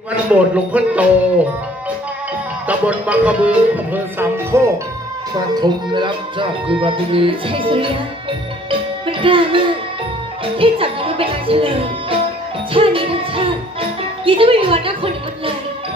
วันโบสถ์หลวงพ่อโตตำบลบางกระบืออำเภอสามโคกปทุมนะครับสำหรับคืนวันพรุ่งนี้ชัยสุริยะมันกล้ามากที่จับมันเป็นนางเฉลยชาตินี้ทั้งชาติยังจะไม่มีวันได้คนอย่างมันเลย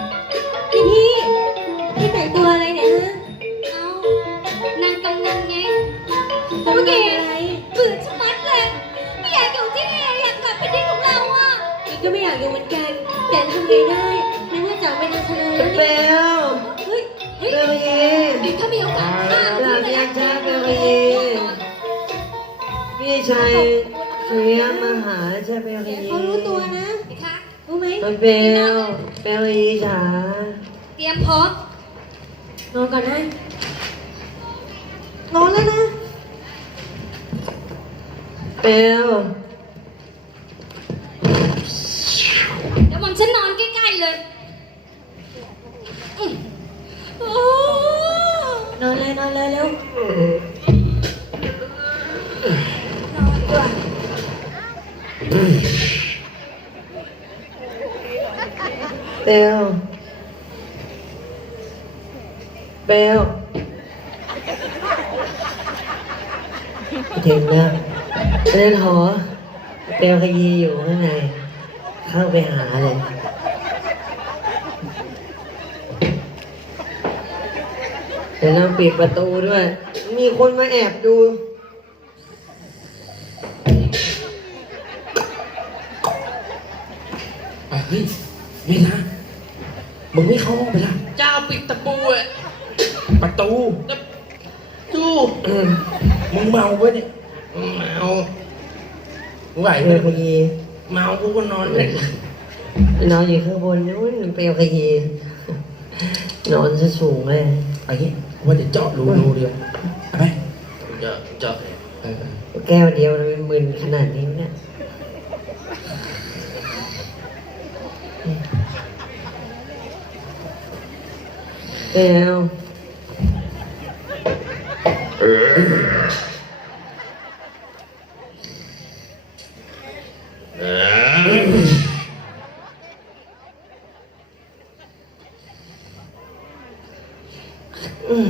พี่แต่งตัวอะไรเนี่ยฮะเอานางกำนันไงเมื่อกี้เบื่อชะมัดเลยไม่อยากอยู่ที่นี่อยากกลับไปที่ของเราอ่ะอีกก็ไม่อยากอยู่เหมือนกันแต่ทำไงได้ไม่ว่าจับเป็นนางเฉลยแล้วนี่เฮ้ยเบลยีถ้ามีโอกาสหลับยังช้าเบลยีพี่ชายสุริยะมาหาใช่เบลยีเขารู้ตัวนะรู้ไหมเบลยีจ๋าเตรียมพร้อมนอนก่อนนะนอนแล้วนะเบลเดี๋ยวผมฉันนอนใกล้ๆเลยนอนเลยเร็วเบลถึงแล้วเล่นหอเบลขยี้อยู่ข้างในเข้าไปหาเลยแต่เราปิดประตูด้วยมีคนมาแอบดูเฮ้ยไม่นะมึงไม่เข้าห้องไปละเจ้าปิดตะปูอ่ะประตูดูมึงเมาไว้เนี่ยเมาไหวเบไหมลขยี้เมากูก็นอนเลยนอนอยู่ข้างบนนู้นเปลวขยี้นอนซะสูงเลยไอ้เงี้ยว่าจะเจาะรูเดียวเอาไหมเจาะแก้วเดียวมันมึนขนาดนี้เนี่ยเปลวโอ้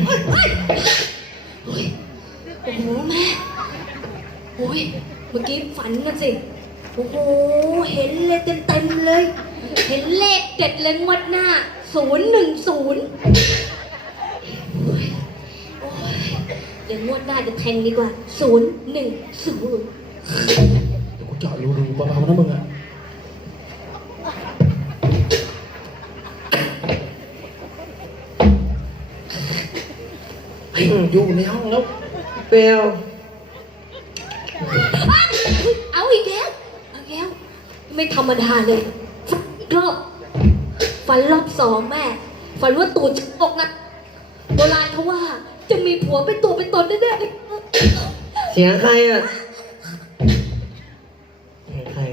โหแม่โอ้ยเมื่อกี้ฝันนะสิโอ้โหเห็นเลยเต็มเลยเห็นเลขเด็ดเลยงวดหน้า010เดี๋ยวงวดหน้าจะแทงดีกว่า010 เดี๋ยวกูเจาะรูเบาๆนะมึงอ่ะเฮ้ยอยู่ในห้องแล้วเปลวเอาอีกแล้วไม่ธรรมดาเลยรอบฝันรอบ2แม่ฝันว่าตูดจะตกนะโบราณเขาว่าจะมีผัวเป็นตัวเป็นตนแน่เสียงใครอ่ะเสียงใคร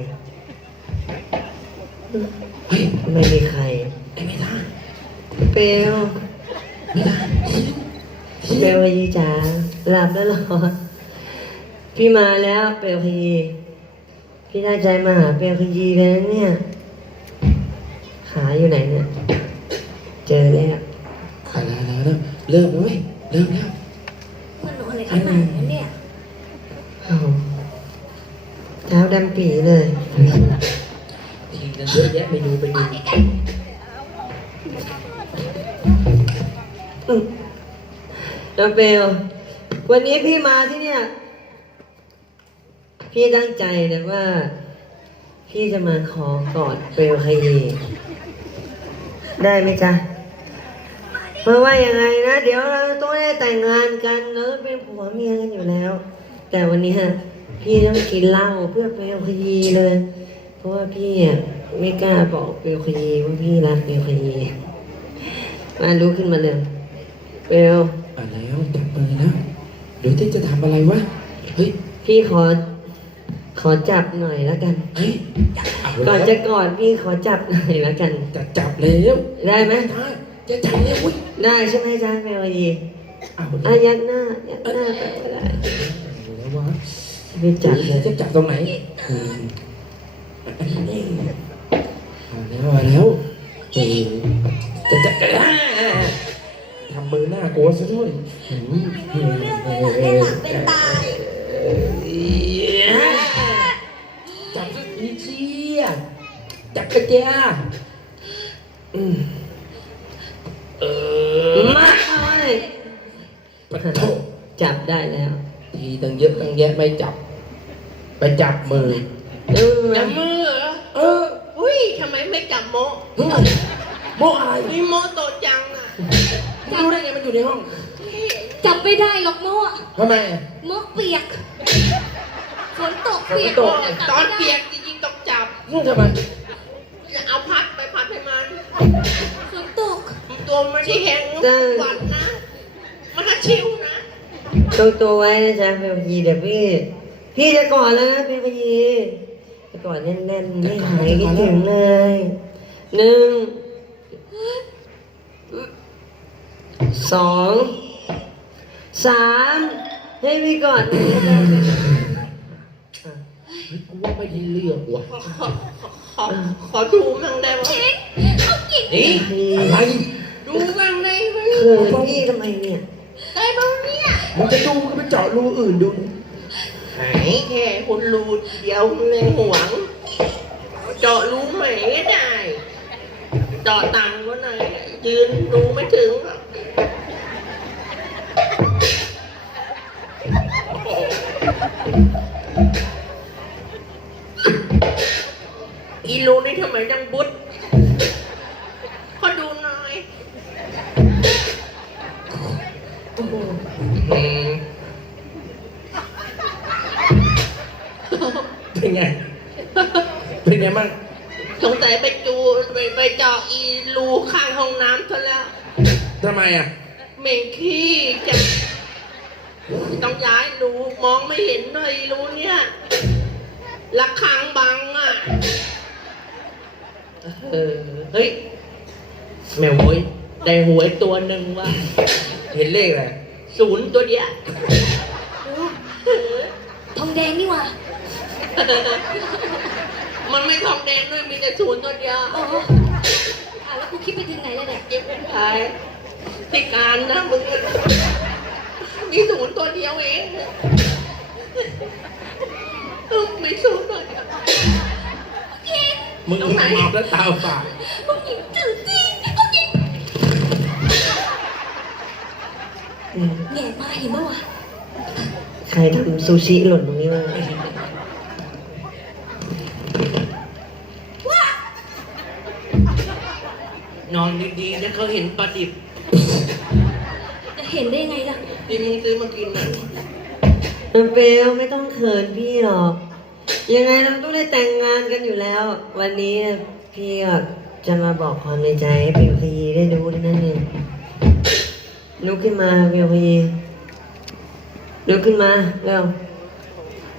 เฮ้ยไม่มีใครไอ้ไม่ได้เปลวไม่ได้เปลวขยี้จ๋าหลับแล้วเหรอพี่มาแล้วเปลวขยี้พี่ตั้งใจมาหาเปลวขยี้เลยนะเนี่ยขาอยู่ไหนเนี่ยเจอแล้วอะไรแล้วเริ่มแล้วเว้ยเริ่มแล้วมันอะไรขนาดนั้นเนี่ยโอ้เท้าดำปีเลยทีกันเยอะแยะไปดูน้องเปลววันนี้พี่มาที่เนี่ยพี่ตั้งใจนะว่าพี่จะมาขอกอดเปลวขยี้ได้ไหมจ๊ะเพราะว่ายังไงนะเดี๋ยวเราต้องได้แต่งงานกันเนอะเป็นผัวเมียกันอยู่แล้วแต่วันนี้ฮะพี่ต้องกินเหล้าเพื่อเปลวขยี้เลยเพราะว่าพี่อ่ะไม่กล้าบอกเปลวขยี้ว่าพี่รักเปลวขยี้มาลุกขึ้นมาเลยเปลวแล้วจับมือนะเดี๋ยวที่จะทำอะไรวะเฮ้ยพี่ขอจับหน่อยแล้วกันเฮ้ยก่อนจะกอดพี่ขอจับหน่อยแล้วกันจะจับแล้วได้ไหมได้จะจับแล้วอุ้ยได้ใช่ไหมจ๊ะเมลยียักหน้าไปก็ได้แล้ววะไม่จับเลยจะจับตรงไหนแล้วจะทำมือหน้ากลัวซะด้วยไม่รู้เรื่องเลยอะเล่นหลับเป็นตายจับสักทีเชี่ยจับกระเจียมาเลยปะโถจับได้แล้วทีตั้งเยอะตั้งแยะไม่จับ ไปจับมือจับมือเหรอ อุ้ยทำไมไม่จับโมะโมอะไรมีโมะโตะจังอ่ะรู้ได้ไงมันอยู่ในห้องจับไม่ได้หรอกโม่ทำไมอะโม่เปียกฝนตกเปียกโอ้จับตอนไม่ได้เปียกจริงๆต้องจับนู่นทำไมจะเอาพัดไปพัดให้มันฝนตกตัวมันไม่ได้แห้งหวันนะ มันน่าชิวนะต้องตัวไว้นะจ๊ะเป็นพยีเดี๋ยวพี่จะกอดแล้วนะเป็นพยีจะกอดแน่นๆไม่หายคิดถึงเลย1 2 3ให้พี่กอดเฮ้ยกูว่าไม่ได้เรื่องว่ะขอดูมั่งได้ไหมเอากิ่งนี่อะไรดูมั่งได้ไหมเขินพี่ทำไมเนี่ยได้บ้างเนี่ยมึงจะดูก็ไปเจาะรูอื่นดูหายแค่คนรูเดียวเลยหวง เจาะรูใหม่ก็ได้เจาะต่ำก็ไหนยืนดูไม่ถึงหรอกอีรูนี่ทำไมจังบุดขอดูหน่อยเป็นไง เป็นไงบ้างสงสัยไปเจาะอีรูข้างห้องน้ำซะแล้วทำไมอ่ะเหม่งขี้จะต้องย้ายรูมองไม่เห็นเลยรูเนี่ยระฆังบังอ่ะเฮ้ยแม่โว้ยได้หวยตัวหนึ่งว่ะเห็นเลขอะไร 0 ตัวเดียวทองแดงนี่หว่ามันไม่ทองแดงด้วยมีแต่0 ตัวเดียวอ๋อแล้วกูคิดไปถึงไหนแล้วเนี่ยเจ็บเป็นไทยพิการนะมึงมี0 ตัวเดียวเองมี0 ตัวเดียวมึงตรงไหนเมาแล้วตาฝาดผู้หญิงจืดจริงผู้หญิงแง่มาเห็นปะวะใครทำซูชิหล่นตรงนี้วะนอนดีๆแล้วเขาเห็นปลาดิบจะเห็นได้ไงล่ะที่มึงซื้อมากินน่ะมันเปลวไม่ต้องเขินพี่หรอก ยังไงเราต้องได้แต่งงานกันอยู่แล้ว วันนี้พี่ก็จะมาบอกความในใจให้เปลวขยีได้รู้เท่านั้นเองลุกขึ้นมาเปลวขยีลุกขึ้นมาเร็ว